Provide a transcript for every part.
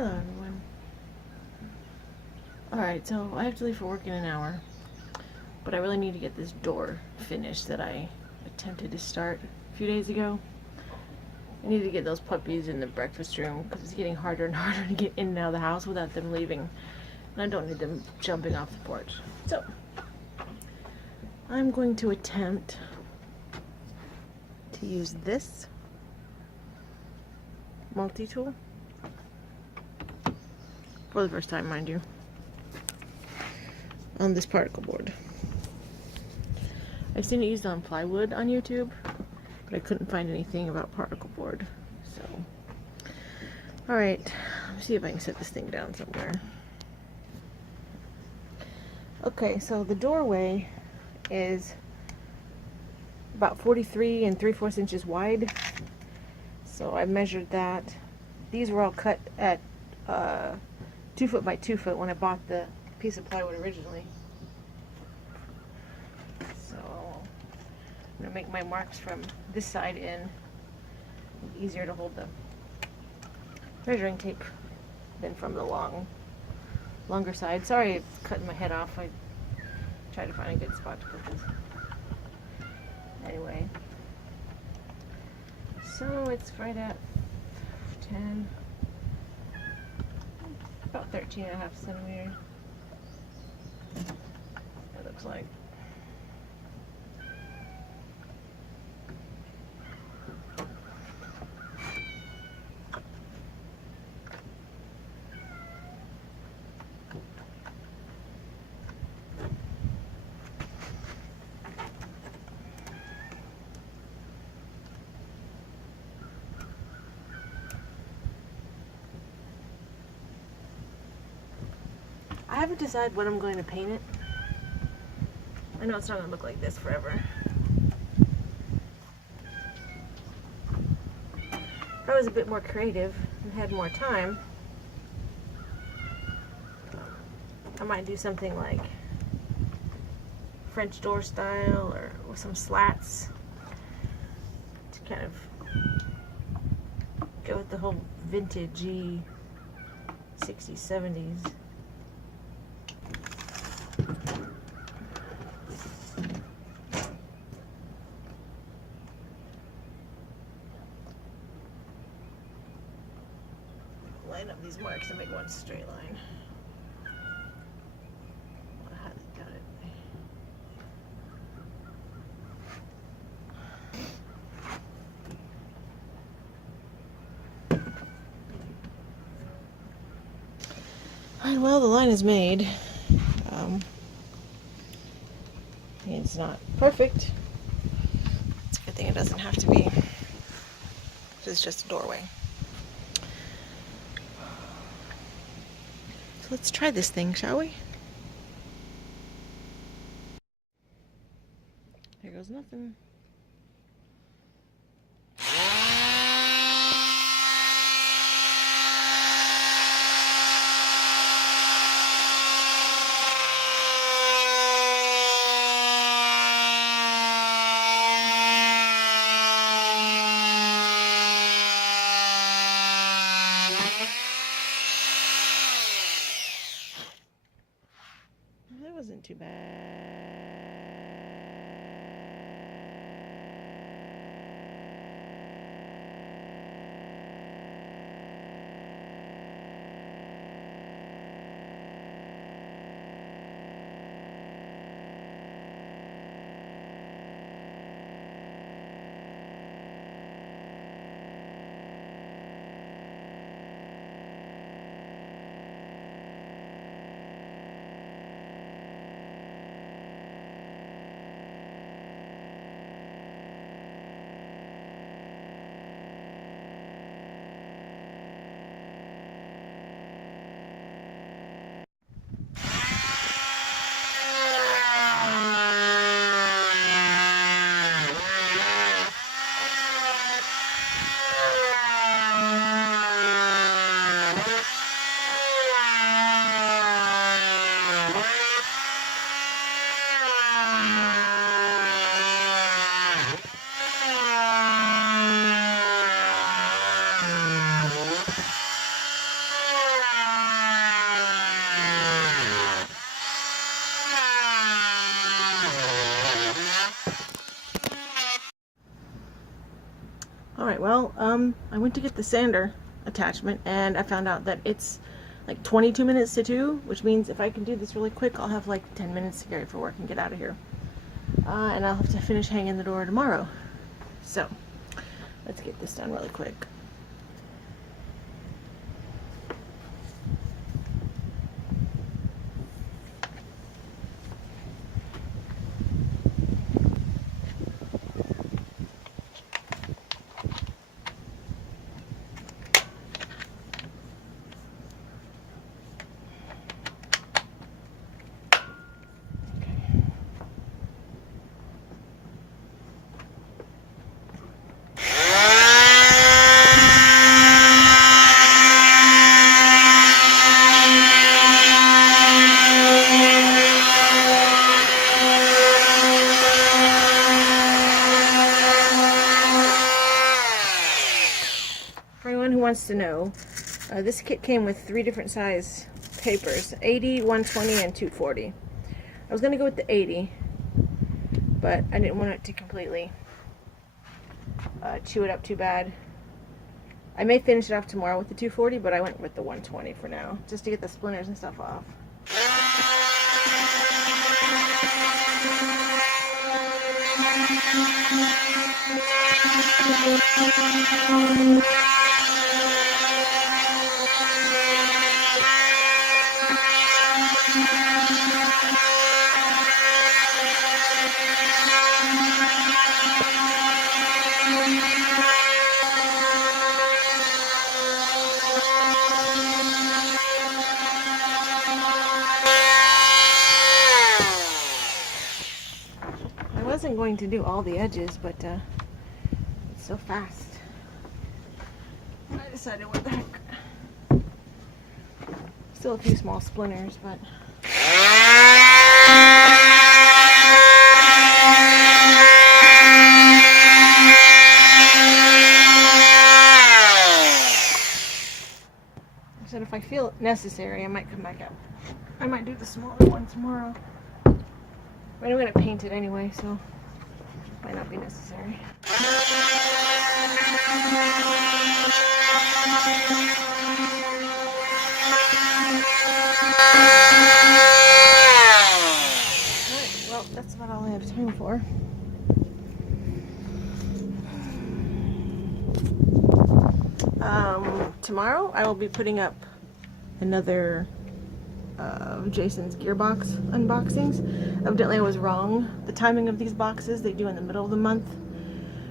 Hello everyone. Alright, so I have to leave for work in an hour, but I really need to get this door finished that I attempted to start a few days ago. I need to get those puppies in the breakfast room because it's getting harder and harder to get in and out of the house without them leaving, and I don't need them jumping off the porch. So, I'm going to attempt to use this multi-tool for the first time, mind you, on this particle board. I've seen it used on plywood on YouTube, but I couldn't find anything about particle board. So, alright, let me see if I can set this thing down somewhere. Okay, so the doorway is about 43 3/4 inches wide. So I measured that. These were all cut at 2 foot by 2 foot when I bought the piece of plywood originally. So I'm gonna make my marks from this side in. Easier to hold the measuring tape than from the longer side. Sorry, it's cutting my head off. I tried to find a good spot to put this. Anyway, so it's right at 10, about 13.5 centimeters. It looks like. I haven't decided when I'm going to paint it. I know it's not going to look like this forever. If I was a bit more creative and had more time, I might do something like French door style or with some slats to kind of go with the whole vintagey 60s, 70s. Line up these marks and make one straight line. How they got it. Alright, well, the line is made. It's not perfect. It's a good thing it doesn't have to be. It's just a doorway. So let's try this thing, shall we? There goes nothing. That wasn't too bad. Alright, well, I went to get the sander attachment and I found out that it's like 22 minutes to 2, which means if I can do this really quick, I'll have like 10 minutes to get ready for work and get out of here. And I'll have to finish hanging the door tomorrow. So, let's get this done really quick. Wants to know, this kit came with 3 different size papers, 80, 120, and 240. I was going to go with the 80, but I didn't want it to completely chew it up too bad. I may finish it off tomorrow with the 240, but I went with the 120 for now, just to get the splinters and stuff off. I wasn't going to do all the edges, but it's so fast. I decided, what the heck. Still a few small splinters, but I said if I feel necessary, I might come back up. I might do the smaller one tomorrow. I mean, I'm going to paint it anyway, so it might not be necessary. Alright, well, that's about all I have time for. Tomorrow I will be putting up another Jason's gearbox unboxings. Evidently I was wrong. The timing of these boxes they do in the middle of the month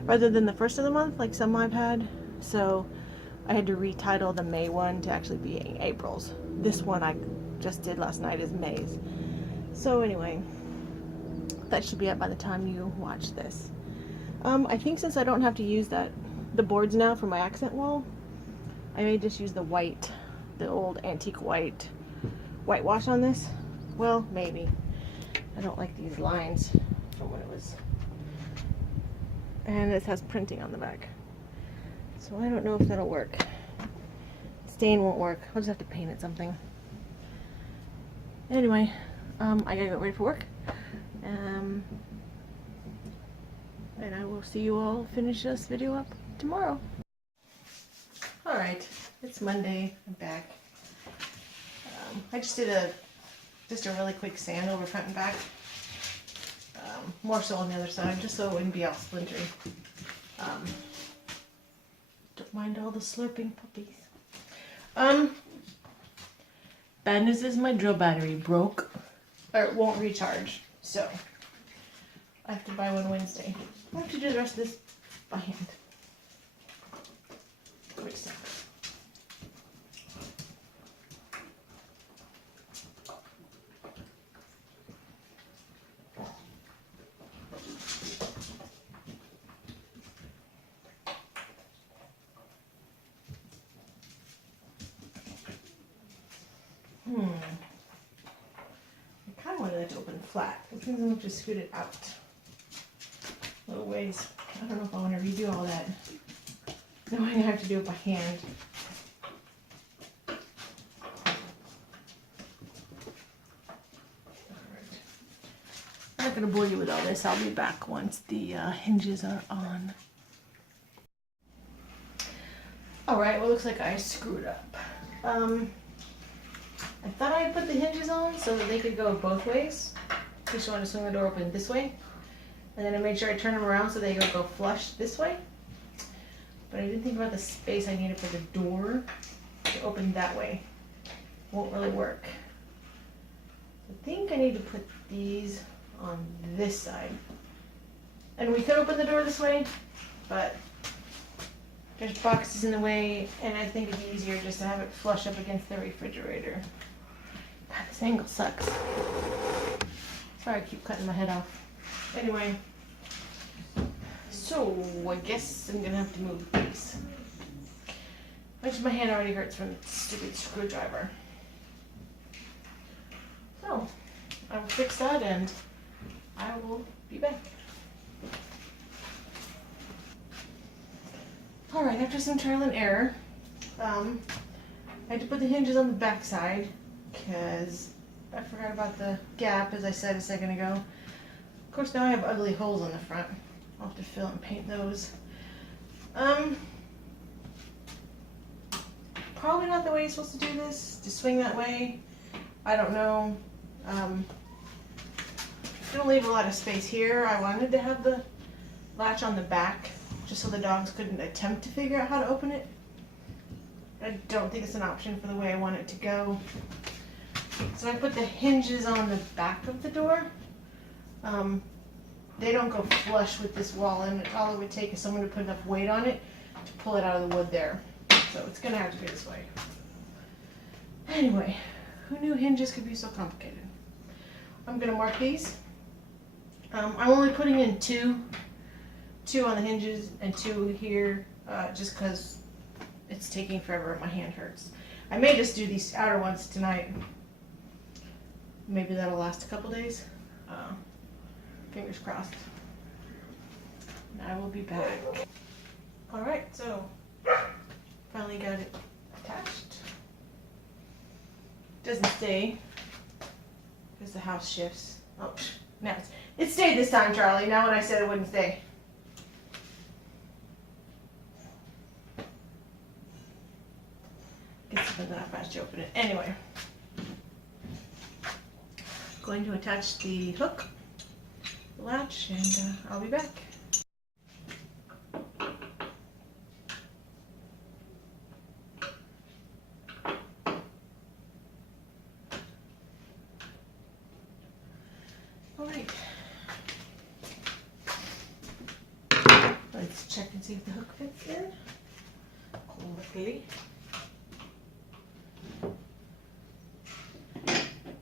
rather than the first of the month like some I've had. So I had to retitle the May one to actually be April's. This one I just did last night is May's. So anyway, that should be up by the time you watch this. I think since I don't have to use the boards now for my accent wall, I may just use the white, the old antique whitewash on this. Well, maybe. I don't like these lines from when it was. And this has printing on the back. So I don't know if that'll work. Stain won't work. I'll just have to paint it something. Anyway, I gotta get ready for work. And I will see you all finish this video up tomorrow. Alright, it's Monday. I'm back. I just did a really quick sand over front and back. More so on the other side, just so it wouldn't be all splintery. Don't mind all the slurping puppies. Bad news is my drill battery broke, or it won't recharge, so I have to buy one Wednesday. I have to do the rest of this by hand. Quick sec. I kind of wanted it to open flat, which means I'm going to just scoot it out a little ways. I don't know if I want to redo all that. Knowing I have to do it by hand. I'm not going to bore you with all this. I'll be back once the hinges are on. Alright, well, looks like I screwed up. I thought I had put the hinges on so that they could go both ways. Just wanted to swing the door open this way. And then I made sure I turned them around so they would go flush this way. But I didn't think about the space I needed for the door to open that way. Won't really work. I think I need to put these on this side. And we could open the door this way, but there's boxes in the way, and I think it'd be easier just to have it flush up against the refrigerator. God, this angle sucks. Sorry, I keep cutting my head off. Anyway, so I guess I'm gonna have to move these. Which my hand already hurts from the stupid screwdriver. So, I will fix that and I will be back. Alright, after some trial and error, I had to put the hinges on the back side because I forgot about the gap, as I said a second ago. Of course, now I have ugly holes on the front. I'll have to fill and paint those. Probably not the way you're supposed to do this, to swing that way. I don't know. Gonna leave a lot of space here. I wanted to have the latch on the back just so the dogs couldn't attempt to figure out how to open it. I don't think it's an option for the way I want it to go. So I put the hinges on the back of the door. They don't go flush with this wall, and all it would take is someone to put enough weight on it to pull it out of the wood there. So it's gonna have to be this way. Anyway, who knew hinges could be so complicated? I'm gonna mark these. I'm only putting in two on the hinges and 2 here, just because it's taking forever and my hand hurts. I may just do these outer ones tonight. Maybe that'll last a couple days. Fingers crossed. And I will be back. Alright, so finally got it attached. Doesn't stay because the house shifts. Oh, now it stayed this time, Charlie. Now when I said it wouldn't stay. Gets depends on how fast you open it. Anyway, going to attach the hook, the latch, and I'll be back. Alright. Let's check and see if the hook fits in. Quickly.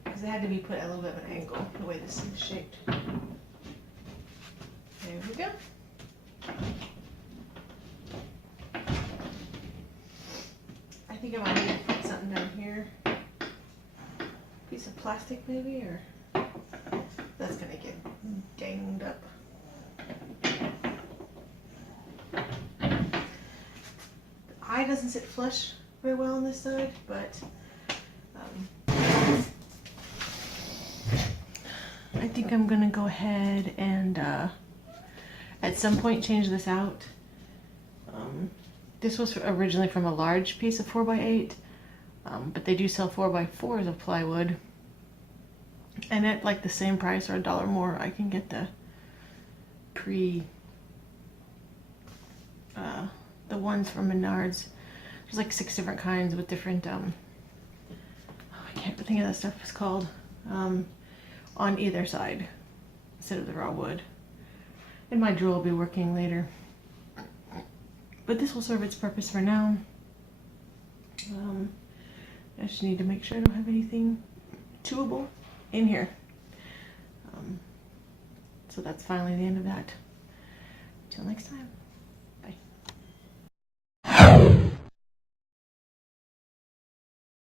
Because it had to be put at a little bit of an angle, the way this is shaped. There we go. I think I might need to put something down here. Piece of plastic maybe, or that's gonna get danged up. The eye doesn't sit flush very well on this side, but I think I'm gonna go ahead and at some point change this out. This was originally from a large piece of 4x8, but they do sell 4x4s of plywood, and at like the same price or $1 more I can get the the ones from Menards. There's like 6 different kinds with different I can't think of that stuff it's called, on either side instead of the raw wood. And my drill will be working later, but this will serve its purpose for now. I just need to make sure I don't have anything chewable in here. So that's finally the end of that. Till next time.